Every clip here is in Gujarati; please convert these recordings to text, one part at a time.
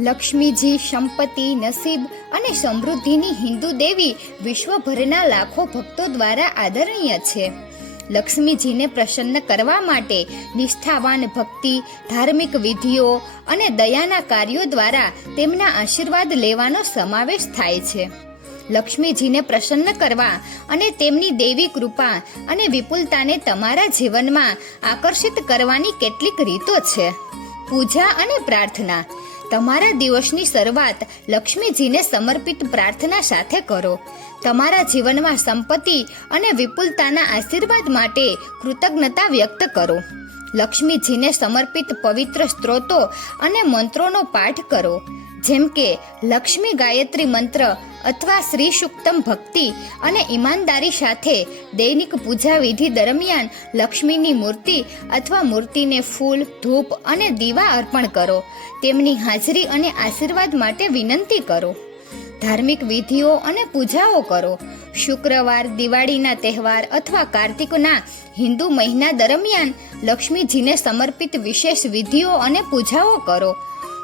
લક્ષ્મીજી સંપત્તિ, નસીબ અને સમૃદ્ધિની હિન્દુ દેવી વિશ્વભરના લાખો ભક્તો દ્વારા આદરણીય છે. લક્ષ્મીજીને પ્રસન્ન કરવા માટે નિષ્ઠાવાન ભક્તિ, ધાર્મિક વિધિઓ અને દયાના કાર્યો દ્વારા તેમના આશીર્વાદ લેવાનો સમાવેશ થાય છે. લક્ષ્મીજીને પ્રસન્ન કરવા અને તેમની દેવી કૃપા અને વિપુલતાને તમારા જીવનમાં આકર્ષિત કરવાની કેટલીક રીતો છે. પૂજા અને પ્રાર્થના. તમારા દિવસની શરૂઆત લક્ષ્મીજીને સમર્પિત પ્રાર્થના સાથે કરો. તમારા જીવનમાં સંપત્તિ અને વિપુલતાના આશીર્વાદ માટે કૃતજ્ઞતા વ્યક્ત કરો. લક્ષ્મીજીને સમર્પિત પવિત્ર સ્ત્રોતો અને મંત્રોનો પાઠ કરો, જેમ કે લક્ષ્મી ગાયત્રી મંત્ર અથવા શ્રી સુક્તમ. ભક્તિ અને ઈમાનદારી સાથે દૈનિક પૂજા વિધિ દરમિયાન લક્ષ્મીની મૂર્તિ અથવા મૂર્તિને ફૂલ, ધૂપ અને દીવા અર્પણ કરો. તેમની હાજરી અને આશીર્વાદ માટે વિનંતી કરો. ધાર્મિક વિધિઓ અને પૂજાઓ કરો. શુક્રવાર, દિવાળીના તહેવાર અથવા કાર્તિકના હિન્દુ મહિના દરમિયાન લક્ષ્મીજીને સમર્પિત વિશેષ વિધિઓ અને પૂજાઓ કરો.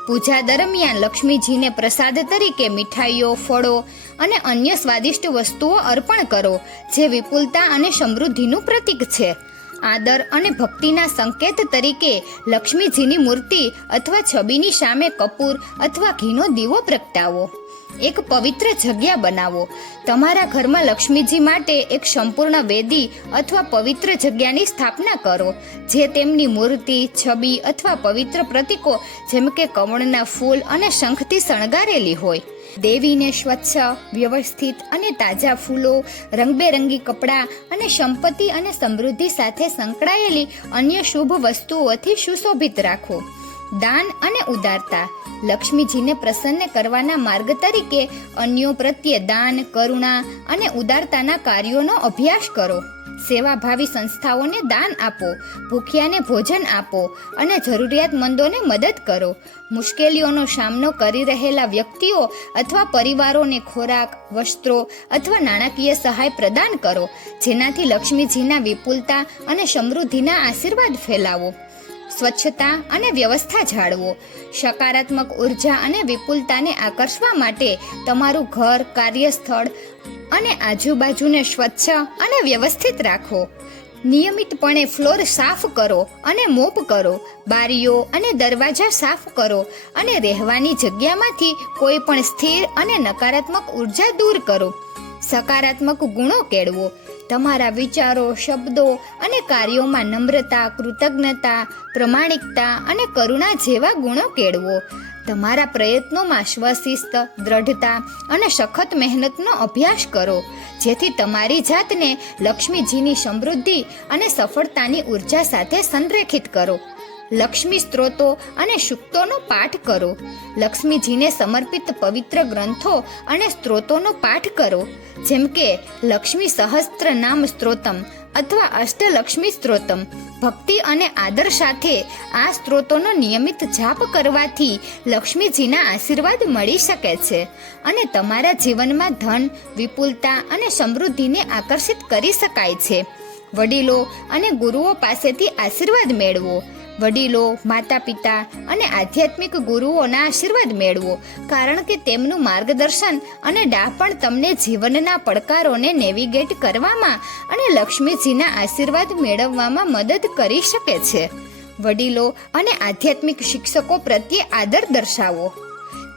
પૂજા દરમિયાન લક્ષ્મીજીને પ્રસાદ તરીકે મીઠાઈઓ, ફળો અને અન્ય સ્વાદિષ્ટ વસ્તુઓ અર્પણ કરો, જે વિપુલતા અને સમૃદ્ધિનું પ્રતીક છે. આદર અને ભક્તિના સંકેત તરીકે લક્ષ્મીજીની મૂર્તિ અથવા છબીની સામે કપૂર અથવા ઘીનો દીવો પ્રગટાવો. એક પવિત્ર જગ્યા બનાવો. તમારા ઘરમાં લક્ષ્મીજી માટે એક સંપૂર્ણ વેદી અથવા પવિત્ર જગ્યાની સ્થાપના કરો, જે તેમની મૂર્તિ, છબી અથવા પવિત્ર પ્રતીકો જેમ કે કમળના ફૂલ અને શંખથી શણગારેલી હોય. દેવીને સ્વચ્છ, વ્યવસ્થિત અને તાજા ફૂલો, રંગબેરંગી કપડાં અને સંપત્તિ અને સમૃદ્ધિ સાથે સંકળાયેલી અન્ય શુભ વસ્તુઓથી સુશોભિત રાખો. દાન અને ઉદારતા. લક્ષ્મીજીને પ્રસન્ન કરવાના માર્ગ તરીકે અન્યો પ્રત્યે દાન, કરુણા અને ઉદારતાના કાર્યોનો અભ્યાસ કરો. સેવાભાવી સંસ્થાઓને દાન આપો, ભૂખ્યાને ભોજન આપો અને જરૂરિયાતમંદોને મદદ કરો. મુશ્કેલીઓનો સામનો કરી રહેલા વ્યક્તિઓ અથવા પરિવારોને ખોરાક, વસ્ત્રો અથવા નાણાકીય સહાય પ્રદાન કરો, જેનાથી લક્ષ્મીજીના વિપુલતા અને સમૃદ્ધિના આશીર્વાદ ફેલાવો. સ્વચ્છતા અને વ્યવસ્થા જાળવો. સકારાત્મક ઉર્જા અને વિપુલતાને આકર્ષવા માટે તમારું ઘર, કાર્યસ્થળ અને આજુબાજુને સ્વચ્છ અને વ્યવસ્થિત રાખો. નિયમિતપણે ફ્લોર સાફ કરો અને મોપ કરો. બારીઓ અને દરવાજા સાફ કરો અને રહેવાની જગ્યામાંથી કોઈ પણ સ્થિર અને નકારાત્મક ઉર્જા દૂર કરો. સકારાત્મક ગુણો કેળવો. તમારા વિચારો, શબ્દો અને કાર્યોમાં નમ્રતા, કૃતજ્ઞતા, પ્રમાણિકતા અને કરુણા જેવા ગુણો કેળવો. તમારા પ્રયત્નોમાં સ્વશિસ્ત, દ્રઢતા અને સખત મહેનતનો અભ્યાસ કરો, જેથી તમારી જાતને લક્ષ્મીજીની સમૃદ્ધિ અને સફળતાની ઉર્જા સાથે સંરેખિત કરો. લક્ષ્મી સ્ત્રોતો અને સૂક્તોનો પાઠ કરો. લક્ષ્મીજીને સમર્પિત પવિત્ર ગ્રંથો અને સ્ત્રોતોનો પાઠ કરો, જેમ કે લક્ષ્મી સહસ્ત્ર નામ સ્ત્રોતમ અથવા અષ્ટલક્ષ્મી સ્ત્રોતમ. ભક્તિ અને આદર સાથે આ સ્ત્રોતોનો નિયમિત જાપ કરવાથી લક્ષ્મીજીના આશીર્વાદ મળી શકે છે અને તમારા જીવનમાં ધન, વિપુલતા અને સમૃદ્ધિને આકર્ષિત કરી શકાય છે. વડીલો અને ગુરુઓ પાસેથી આશીર્વાદ મેળવો. વડીલો, માતા પિતા અને આધ્યાત્મિક ગુરુઓના આશીર્વાદ મેળવો, કારણ કે તેમનું માર્ગદર્શન અને ડાપણ તમને જીવનના પડકારોને નેવિગેટ કરવામાં અને લક્ષ્મીજીના આશીર્વાદ મેળવવામાં મદદ કરી શકે છે. વડીલો અને આધ્યાત્મિક શિક્ષકો પ્રત્યે આદર દર્શાવો.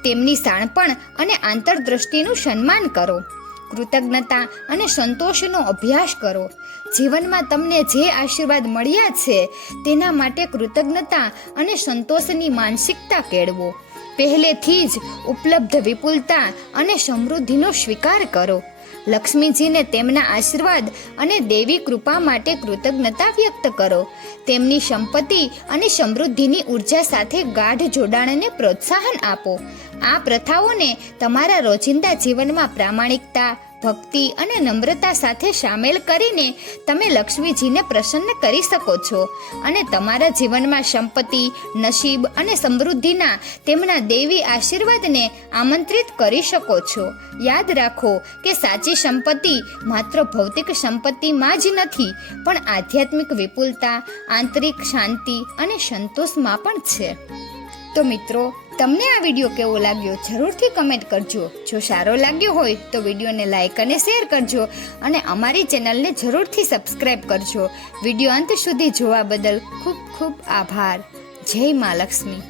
તેમની શાણપણ અને આંતરદ્રષ્ટિનું સન્માન કરો. કૃતજ્ઞતા અને સંતોષનો અભ્યાસ કરો. જીવનમાં તમને જે આશીર્વાદ મળ્યા છે તેના માટે કૃતજ્ઞતા અને સંતોષની માનસિકતા કેળવો. પહેલેથી જ ઉપલબ્ધ વિપુલતા અને સમૃદ્ધિનો સ્વીકાર કરો. લક્ષ્મીજીને તેમના આશીર્વાદ અને દેવી કૃપા માટે કૃતજ્ઞતા વ્યક્ત કરો. તેમની સંપત્તિ અને સમૃદ્ધિની ઉર્જા સાથે ગાઢ જોડાણને પ્રોત્સાહન આપો. આ પ્રથાઓને તમારા રોજિંદા જીવનમાં પ્રામાણિકતા, ભક્તિ અને નમ્રતા સાથે સામેલ કરીને તમે લક્ષ્મીજીને પ્રસન્ન કરી શકો છો અને તમારા જીવનમાં સંપત્તિ, નસીબ અને સમૃદ્ધિના તેમના દેવી આશીર્વાદને આમંત્રિત કરી શકો છો. યાદ રાખો કે સાચી સંપત્તિ માત્ર ભૌતિક સંપત્તિમાં જ નથી, પણ આધ્યાત્મિક વિપુલતા, આંતરિક શાંતિ અને સંતોષમાં પણ છે. તો મિત્રો, તમને આ વિડીયો કેવો લાગ્યો જરૂરથી કમેન્ટ કરજો. જો સારો લાગ્યો હોય તો વિડીયોને લાઈક અને શેર કરજો અને અમારી ચેનલને જરૂરથી સબસ્ક્રાઈબ કરજો. વિડીયો અંત સુધી જોવા બદલ ખૂબ ખૂબ આભાર. જય મા લક્ષ્મી.